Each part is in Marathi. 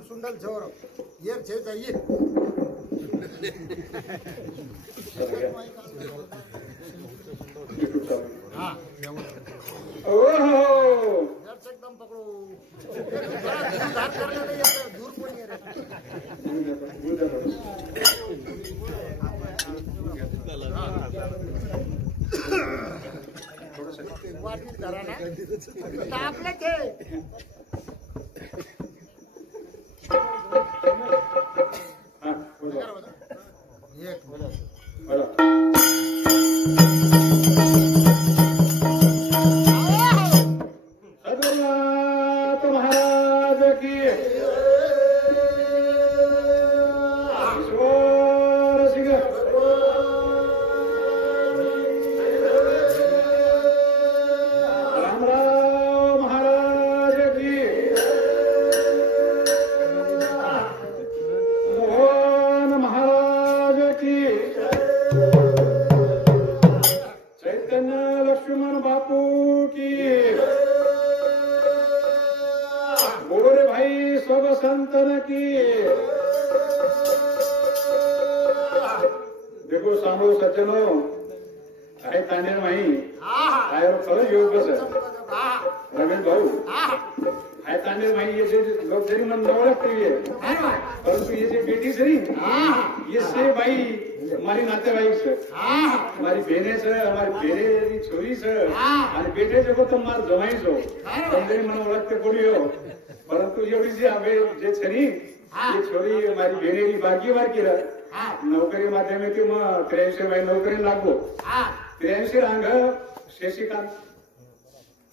सुंदर छोर ये छे चाहिए हाँ ओहो एकदम पकड़ो धार करने नहीं आता दूर कोई नहीं रहता वाटी धरा ना आपले थे देखो सामो सज्जनो आहे तांडेर माही आहे खरं योग कसं रमेश भाऊ आहे तांडेर माही ये जे लोग जरी मन न ओळखते परंतु ये जे बेटी सरी ये से भाई हमारी नातेवाईक से हमारी बहने से हमारी बहने की छोरी से आणि बेटे जगो तो मार जमाई छो जरी मन ओळखते कोणी हो परंतु एवढी जी आवे जे छरी ये छोरी हमारी बहने की बाकी बार केला नोकरी माध्यमातून मग 83 महिने नोकरी लागलो 83 रांग शशिकांत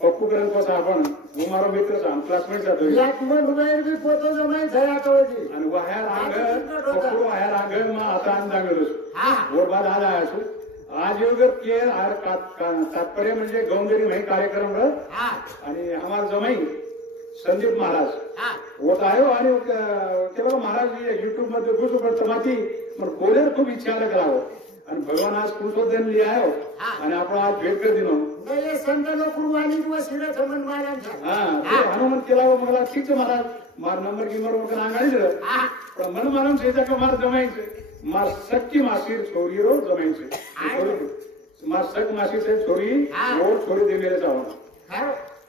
पप्पूकरण को आपण હું મારો મિત્ર છે આમ ક્લાસમેટ હતો એક મન ઉમેર બી પોતો જમાઈ થયા તોજી અને વાયા રાંગ પપ્પુ વાયા રાંગ માં आता अंदागलो હા और बाद आज आया છું आज योगर के तात्पर्य म्हणजे गौंदरी माही कार्यक्रम र आणि हमार जमाई संदीप महाराज होत आयो आणि ते बघा महाराज युट्यूब मध्ये घुसू पडतं माती पण बोलेर खूप इच्छा करावं आणि भगवान आज पुरुषोत्तम लिहि आयो आणि आपण आज भेट कर दिनो नाही संत लोक कुर्बानी वसिला संबंध महाराज हां हनुमान केला मला ठीक महाराज मार नंबर गिमर वगैरे आंगाळी दिलं पण मन मानम सेजा का मार जमायचे मार सक्की मासीर छोरी रो जमायचे मार सक मासी से छोरी और छोरी देवेले जावं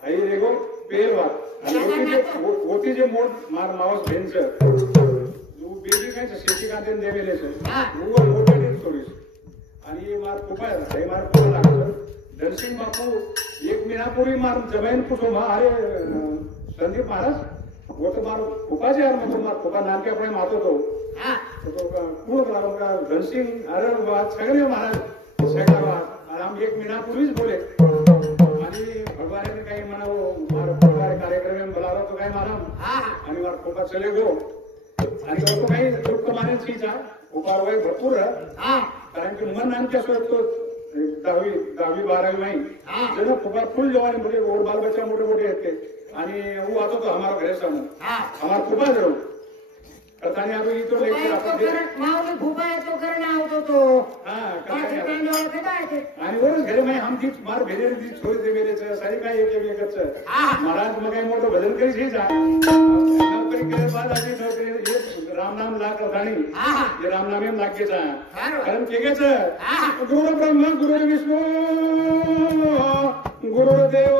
आई देखो पेर बात होती जे मोड मार मावस भेंच जो बेबी काय शेती कांदे देवेले छे वो मोठी छोरी आणि मार कुपाय हे मार कुपा लागतो दर्शन बापू एक महिनापूर्वी मार जमीन कुठो अरे संदीप महाराज वो तो मार कुपा जे यार मतलब मार कुपा नाम के अपने मातो तो कोण लागो का धनसिंग अरे बात सगळे महाराज सगळा बात आणि आम एक महिनापूर्वीच बोले आणि भगवान काही म्हणावं मार कार्यक्रम बोलावं तो काय मारा आणि मार कुपा चले गो आणि तो काही दुःख मानायची चा उपार वय भरपूर कारण की मन आमच्या सोबत 10वी 12वी माही जण फुगा फुल जवानी मोठे और बाल बच्चा मोठे मोठे येते आणि वो आतो तो हमारा घरे सामने हमारा फुगा जरो कथाने आलो ही तो लेक्चर आपण मावले फुगा तो करना आवतो तो हां आणि वरच घरे माही हम ती मार भेलेरी ती छोरी दे मेरे सारी काय एक एकच महाराज मग काय मोठं भजन करी छी जा नोकरी करे बाद आधी नोकरी राम नाम ला कथानी ये राम नाम में लागे जा कारण केगेच गुरु ब्रह्मा गुरु विष्णु गुरु देव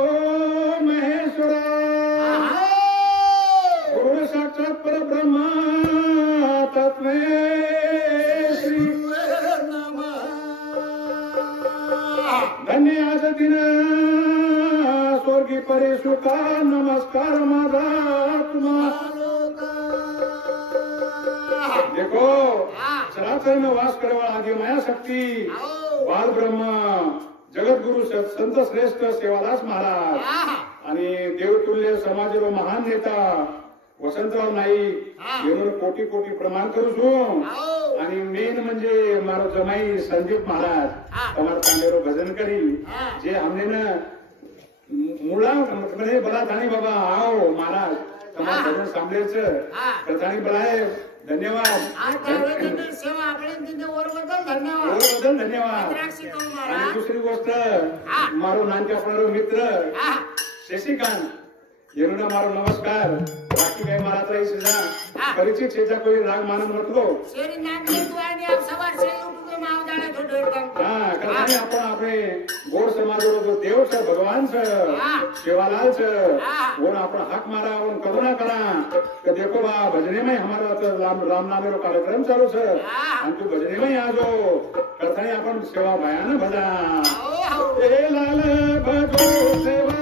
महेश्वरा गुरु साक्षात परब्रह्म तत्वे श्री नमः धन्य आज दिन स्वर्गी परे सुखा नमस्कार माझा तुम्हा देखो चराचर में वास करे वाला आदि माया शक्ति बाल ब्रह्म जगत गुरु संत श्रेष्ठ सेवादास महाराज आणि देवतुल्य समाजरो महान नेता वसंतराव नाईक येऊन कोटी कोटी प्रमाण करू आणि मेन म्हणजे मारो जमाई संदीप महाराज તમારા તાંડેરો ભજન કરી જે અમને ને મૂળા મને બલા થાણી બાબા આવો મહારાજ તમારું ભજન સાંભળે છે પ્રધાની બલાએ ધન્યવાદ આ તારોજીની સેવા આપણે દીને ઓરબદલ ધન્યવાદ ઓરબદલ ધન્યવાદ અને દૂસરી વસ્તુ મારો નાનકડો મિત્ર શશિકાંત એનો મારો નમસ્કાર બાકી કઈ મારા ત્રય સજા પરિચિત છે કોઈ રાગ માનવ નતો શેરી નામ લેતું આની આપ સવાર છે યુટ્યુબ માં આવદાણે થોડો એકદમ હા કદાચ આપણે ગોળ સમાજનો તો દેવ છે ભગવાન છે સેવાલાલ છે वो अपना हक मारा उन करुणा करा कि देखो बा भजने में हमारा तो राम नामेरो कार्यक्रम चालू है हम तो भजने में आ जाओ करता है अपन सेवा भाया ना भजा ए लाल भजो सेवा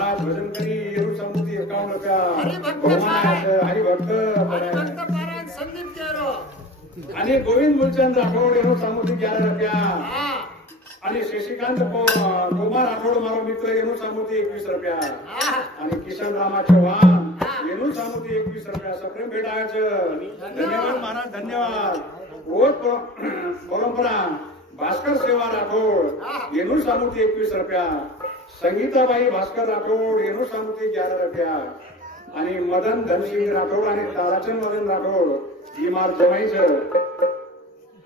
महाराज भजन करी येऊ समृद्धी 51 रुपया हरिभक्त हरिभक्त पारायण संदीप केरो आणि गोविंद मुलचंद राठोड येऊ समृद्धी 11 रुपया हा आणि शशिकांत कुमार राठोड मारो मित्र येऊ समृद्धी 21 रुपया हा आणि किशन रामा चव्हाण येऊ समृद्धी 21 रुपया सप्रेम भेटायचं धन्यवाद महाराज धन्यवाद रोज परंपरा भास्कर सेवा राठोड येणू सामुती 21 रुपया संगीताबाई भास्कर राठोड येणू सामुती 11 रुपया आणि मदन धनसिंग राठोड आणि ताराचंद मदन राठोड ही मार जमाईचं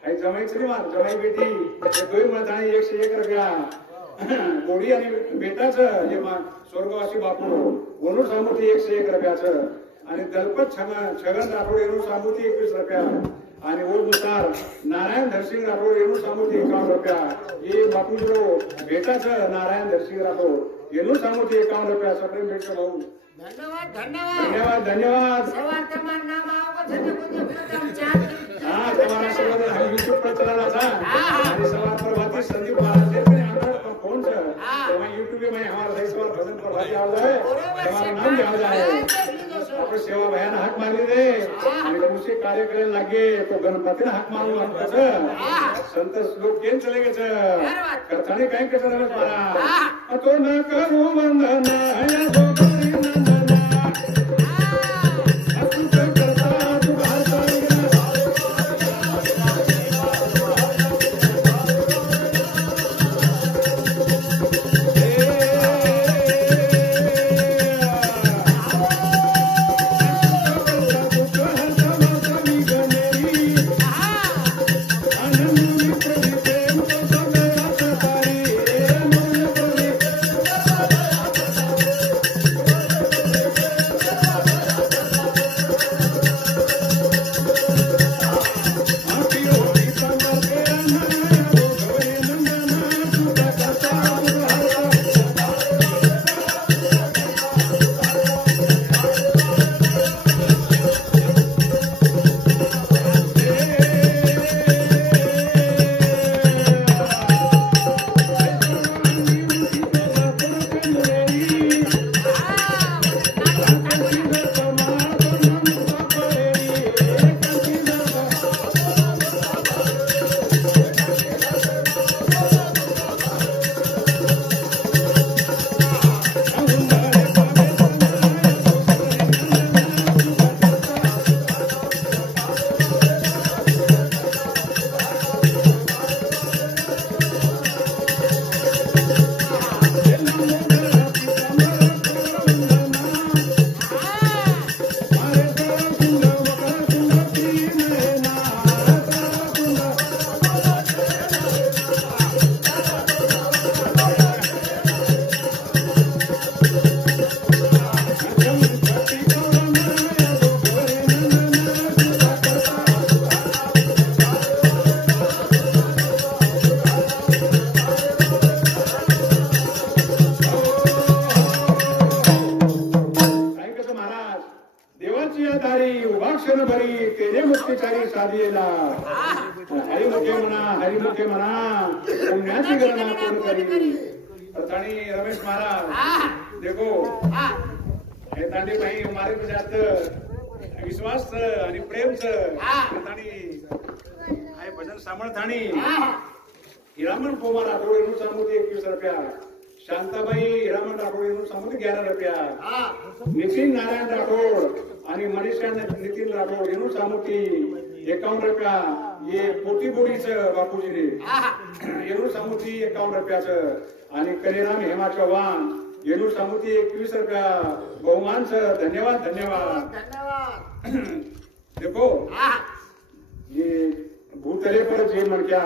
आहे जमाईचं मार जमाई बेटी दोन मताने 101 रुपया गोडी आणि बेटाचं हे मार स्वर्गवासी बापू वनू सामुती 101 रुपयाचं आणि दलपत छगन राठोड येणू सामुती 21 रुपया आणि ओळनुसार नारायण धरसिंग राठोड येणू सामुती 51 रुपया हे बापूजो भेटाचं नारायण धरसिंग राठोड येणू सामुती 51 रुपया सप्रेम भेटचं भाऊ धन्यवाद धन्यवाद धन्यवाद धन्यवाद सवार तमाम नाम आओ धन्यवाद हा तुम्हाला सर्व युट्यूब पर चला था आणि सवार प्रभाती संदीप महाराज ने हमारा फोन से तो मैं यूट्यूब में हमारा देश वाला भजन प्रभाती आ जाए हमारा नाम लिया जाए आपण सेवा भयान हाक मारली रे आणि तुमचे कार्य करायला लागे तो गणपतीने हाक मारून आणतात संत लोक केन चले गेच करताने काय कसं मला तो न करू वंदन हया जोगरी नंदना हरिमुखे म्हणा पुण्याची गणना कोण करी आणि रमेश महाराज देखो हे तांडे भाई हमारे पे जास्त विश्वास आणि प्रेमच आणि हे भजन सांभाळत आणि हिरामन कुमार राठोड यांनी सांगून 21 रुपया शांताबाई हिरामन राठोड यांनी सांगून 11 रुपया नितीन नारायण राठोड आणि मनीषा नितीन राठोड यांनी सांगून 51 रुपया ये पोटी बोडीचं बापूजी रे येणू सामुती 51 रुपयाचं आणि कलेराम हेमा चव्हाण येणू सामुती 21 रुपया बहुमानचं धन्यवाद धन्यवाद धन्यवाद देखो ये भूतले पर जे मनक्या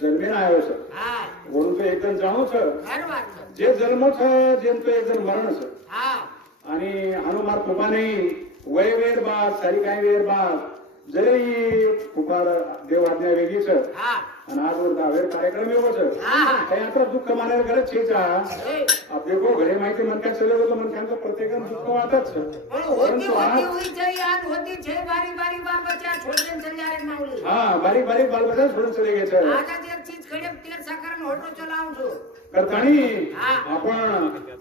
जन्मेन आयो छ म्हणून तो एकदम जाणो छ जे जन्म छ जेम तो एकदम मरण छ आणि हनुमान कृपाने वय वेर बाद सारी काय वेर बाद जरी उपार देव आज्ञा वेगळीच आणि आज वर दहावेर कार्यक्रम एवढंच काही आता दुःख मानायला गरज छेचा आप देखो घरे माहिती मनक्या चले होतो मनक्यांचं प्रत्येकानं दुःख वाटतच हा बारीक बारीक बाल बच्चा छोड़न चले गए आज एक चीज खड़े तेल साकर में होटो चलाऊं छो करतानी आपण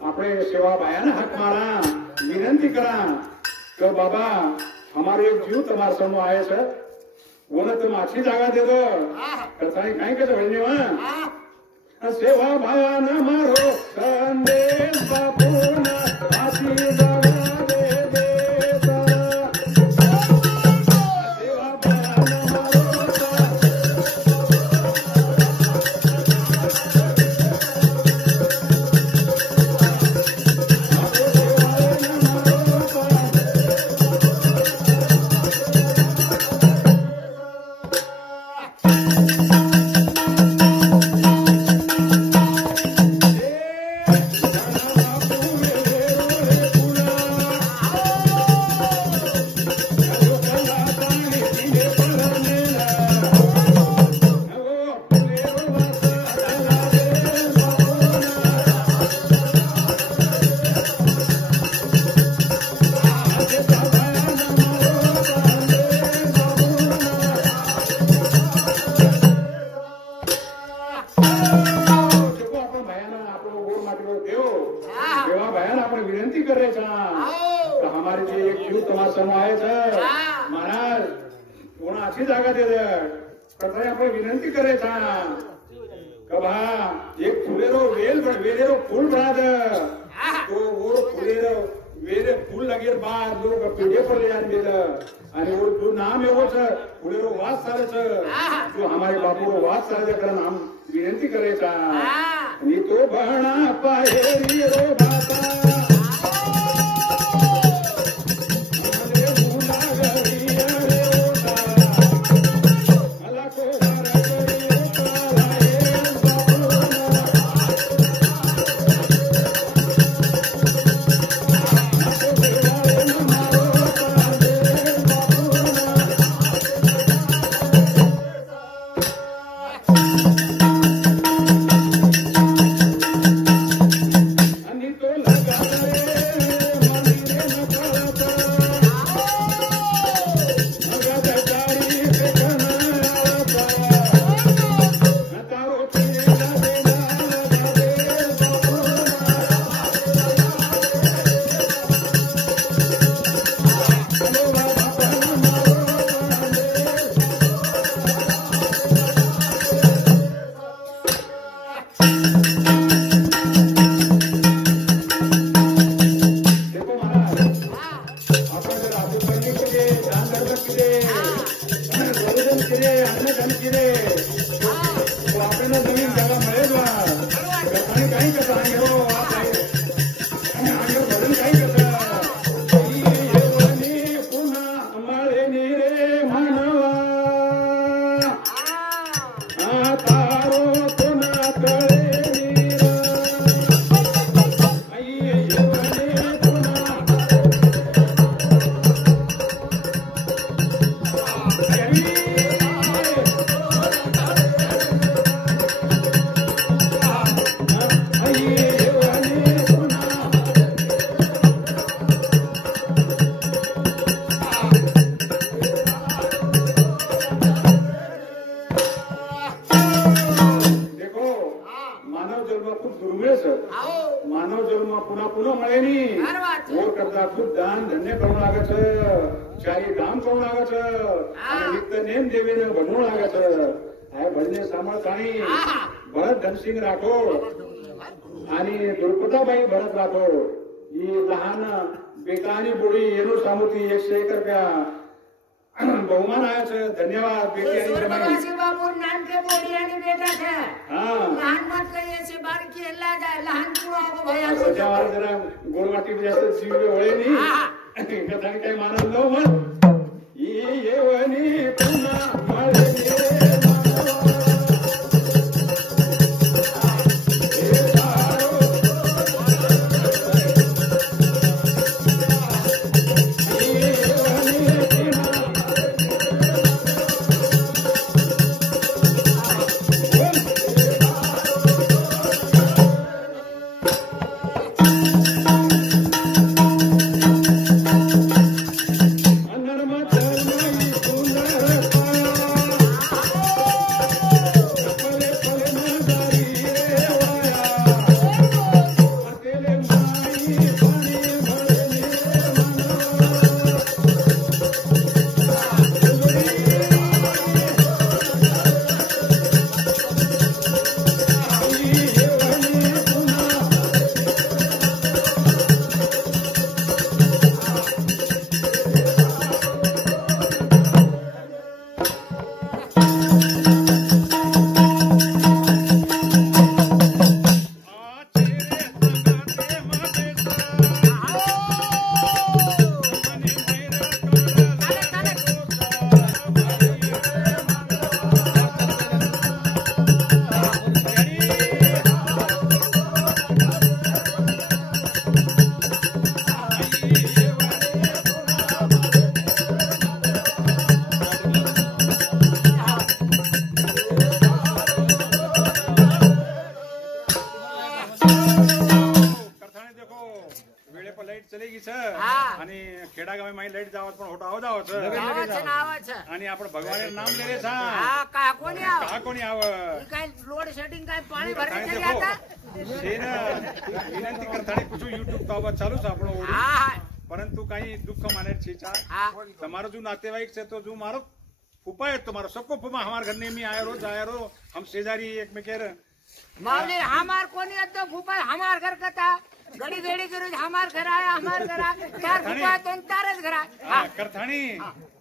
આપણે સેવા બાયાને હાથ મારા વિનંતી કરા કે બાબા અમારો એક જીવ તમારા સામે આવે છે ઓને તમે આછી જાગા દે દો કરતાની કાઈ કે ભણ્યો સેવા બાયાને મારો સંદેશ બાપુના આછી જાગા દે विनंती करे एक फुलेरो वेलेरो फूल बना दे तो वो फुलेरो वेरे फूल लगे बाद लोग पीढ़े पर ले जाने दे आणि वो जो नाम है वो फुलेरो वास सारे जो हमारे बापू रो वास सारे कारण हम विनंती करे आणि तो बहना पाहेरी रो भाता धनसिंग राठोड आणि दुर्पताबाई भरत राठोड ही लहान बेकानी बोडी येणू सामुती 100 रुपया बहुमान आहे धन्यवाद बेटी बाबू नानके बोडी आणि बेटा છે लहान मत कहिए છે बार केला जाय लहान पुरो भया सजावार जरा गोळवाटी जास्त जीवे होळे नी कथाने काही मानत न मग ये वनी पुन्हा मळे पण लाईट चलेगी हा. आणि खेडागावी माही लाईट जावत पण होता आव जावच नावाचं आणि आपण भगवान नाम ले रे हा का कोणी आव का कोणी आव काय लोड शेडिंग काय पाणी भरले तरी आता विनंती करताना कुछ युट्यूब तो चालू छ આપણો हा परंतु काही दुःख माने छीचा हा તમારો जो नातेवाईक से तो जो मारो फूफा है तुम्हारा सबको फूफा हमारे घर ने में आया रो हम शेजारी एक में कह रहे मावले हमार कोणी तो फुफा हमार घर कथा घडी घडी करू हमार घर आया हमार घर चार फुफा दोन तारच घर हा करथाणी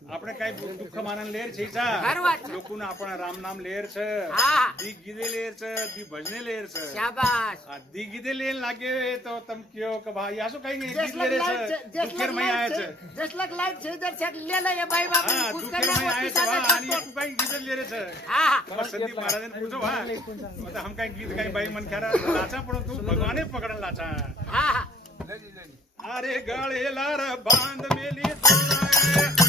આપણે કઈ દુઃખ માનન લેર છે લોકોને આપણે રામ નામ લેર છે દી ગીધે લેર છે દી ભજને લેર છે શાબાશ આ દી ગીધે લેન લાગે તો તમ કયો કે ભાઈ આસો કઈ નહીં ગીત લેરે છે દુખેર માં આયા છે जस्ट लाइक लाइट છે इधर से ले ले ये भाई बाप હા कुछ દુખેર करना માં આયા છે वो અને તું કઈ ગીત લેરે છે हां બસ સંદીપ મહારાજને પૂછો હા मतलब हम કઈ ગીત કઈ ભાઈ मन ख्यारा लाचा पण तू भगवाने पकड़न लाचा हां अरे गळे लार बांध मेली सोनाए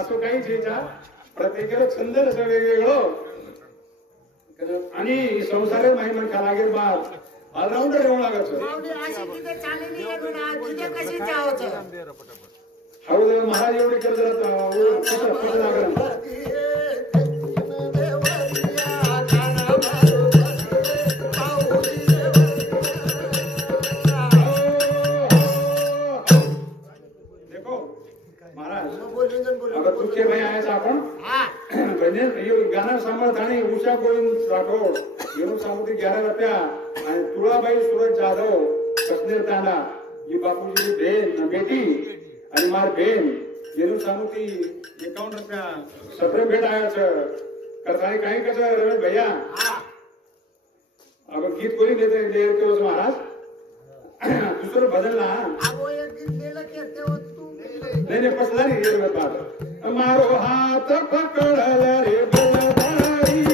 असं काही छेचा प्रत्येकाला छंद असं वेगवेगळं आणि संसार माही मन खा लागे बाद ऑलराउंडर येऊ लागत हळू महाराज एवढे करत निरंजन बोल आता तुझे भाई आहेस आपण गाणं सांभाळत आणि उषा गोविंद राठोड येऊन सांगू 11 रुपया आणि तुळाबाई सूरज जाधव कसनेर तांडा ही बापूजी बेन बेटी आणि मार बेन येऊन सांगू 51 रुपया सप्रे भेट आयाचं करताना काही कसं रमेश भैया अब गीत कोणी देते महाराज दुसरं भजन ना नहीं पसला नहीं मारो हाथ पकड़ रे बलदाई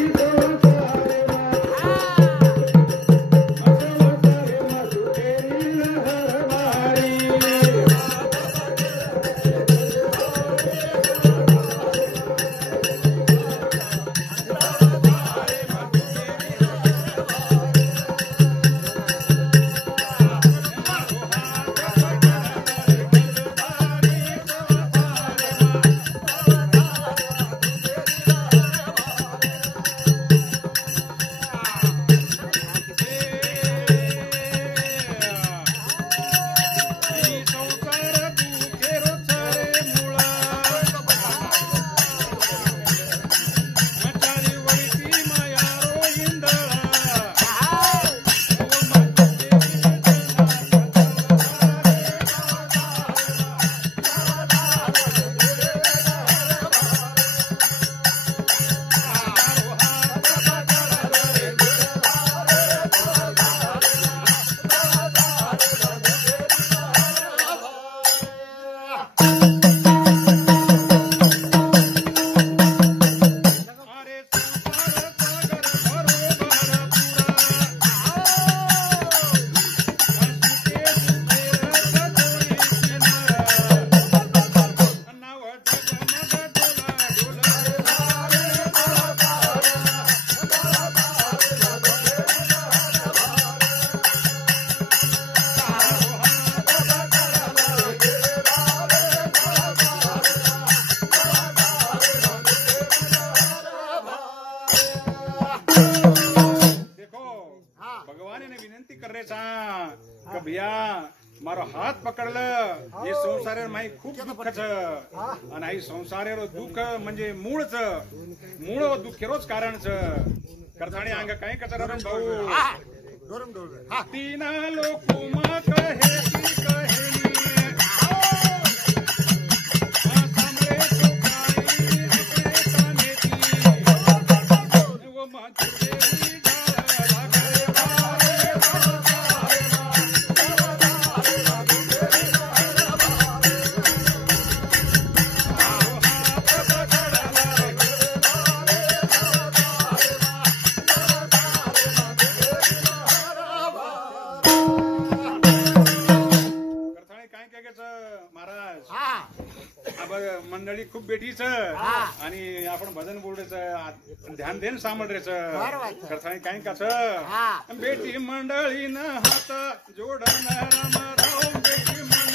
मारो हात पकडलं हे संसार माही खूप दुःखच आणि संसार दुःख म्हणजे मूळच मूळ दुःखेरोच कारणच करताणी अंग काय कच ररण भाऊ तीन लोक मंडळी खूप बेटीच आणि आपण भजन बोलण्याचं ध्यान देन सामोरेचं करताना काही कसं बेटी मंडळी न हात जोडणार बेटी मंडळी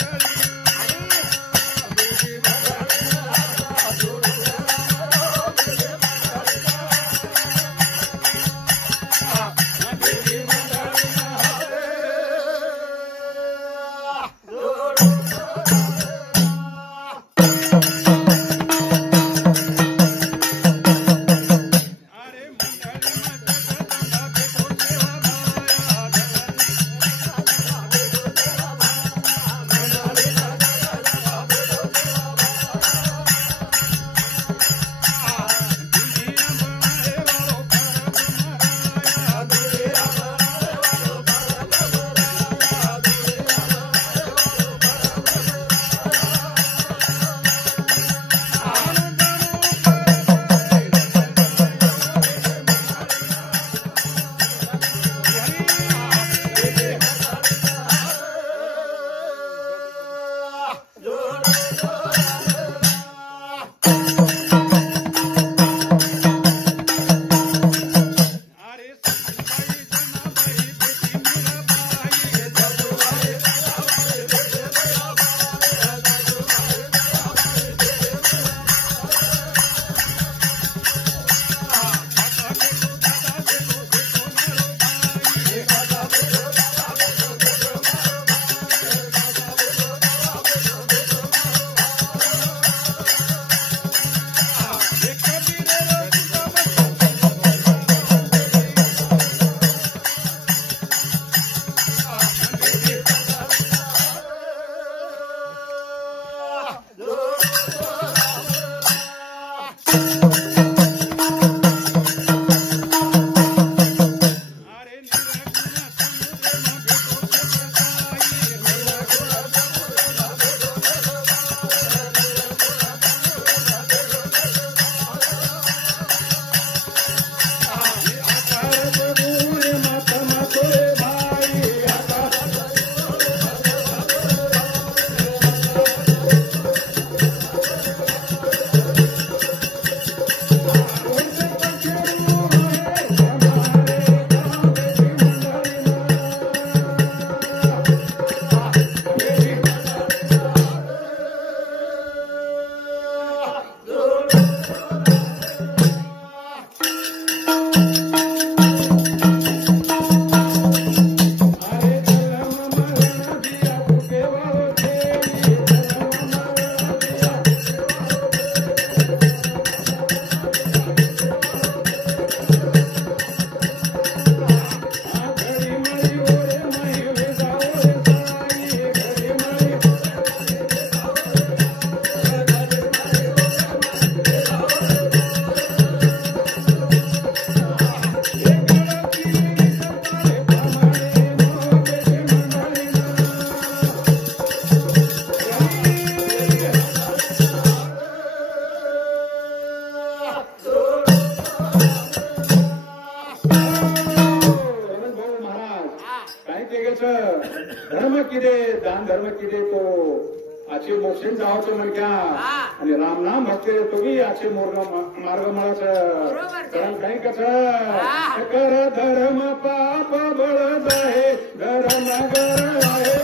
आजचे मोक्षण जावचं म्हणक्या आणि राम नाम भक्ती तो की आजचे मार्ग मळाचं कारण काही कसं कर धर्म पाप बळद आहे धर्म गर आहे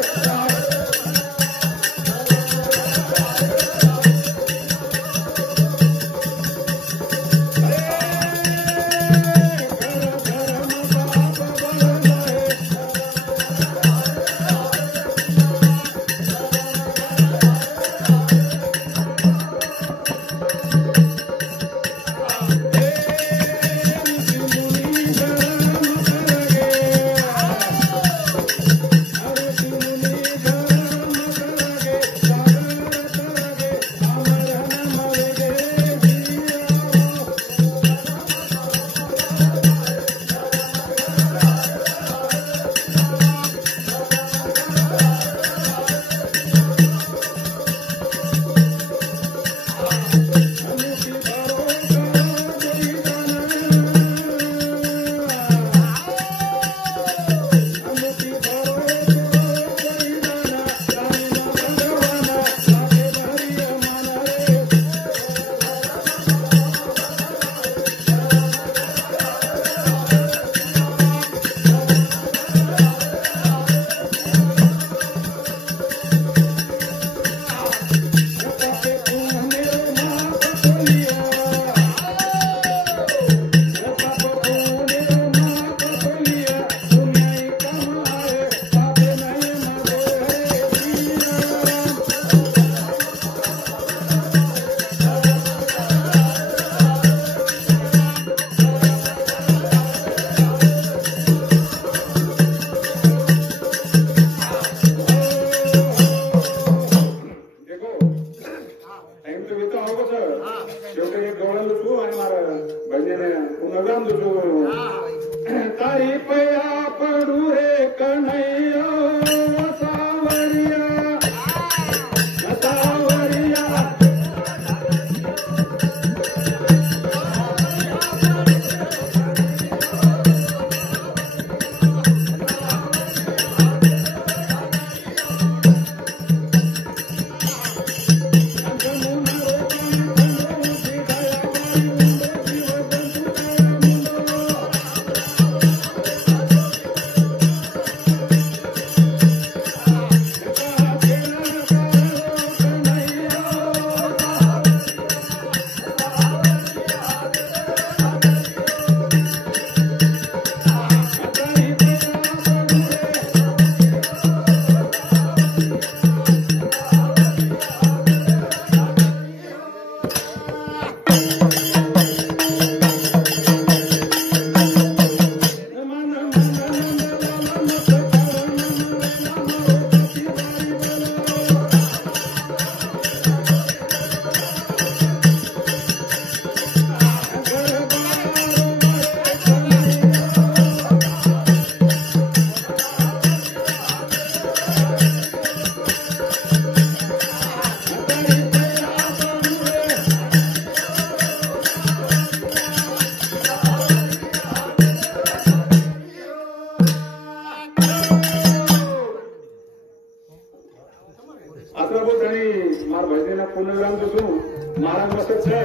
तारी पया पडू रे कन्हैया सावरिया सावरिया मार भजनीला पुनर्विराम देतो महाराज मस्त છે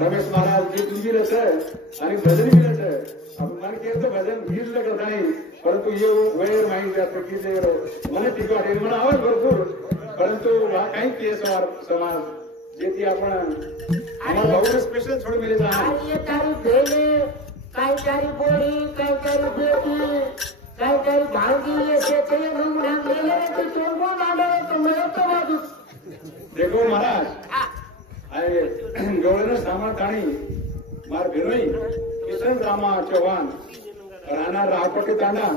रमेश महाराज गीत गीले છે आणि भजन गीले છે आपण મને કે તો भजन गीत करता नाही परंतु ये वेळ माहिती असतो की ते મને टीका आहे मला आवड भरपूर परंतु हा काही केसवार समाज जेती आपण आम्हाला भाऊ स्पेशल छोड मिले जा ये तारी भेले काय तारी बोली काय तारी बेटी काय तारी भांगी ये से ते नंगडा मेले ते चोरबो नाडो तो मैं तो बाजू देखो महाराज आए गौरव सामा ताणी मार भिरोई किशन रामा चौहान राणा रापटे तांडा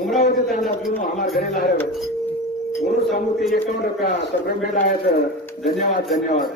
उमरावती तांडा जुनो हमार घरे लायो म्हणून सांगू ते 51 रुपया सगळे भेट आहे धन्यवाद धन्यवाद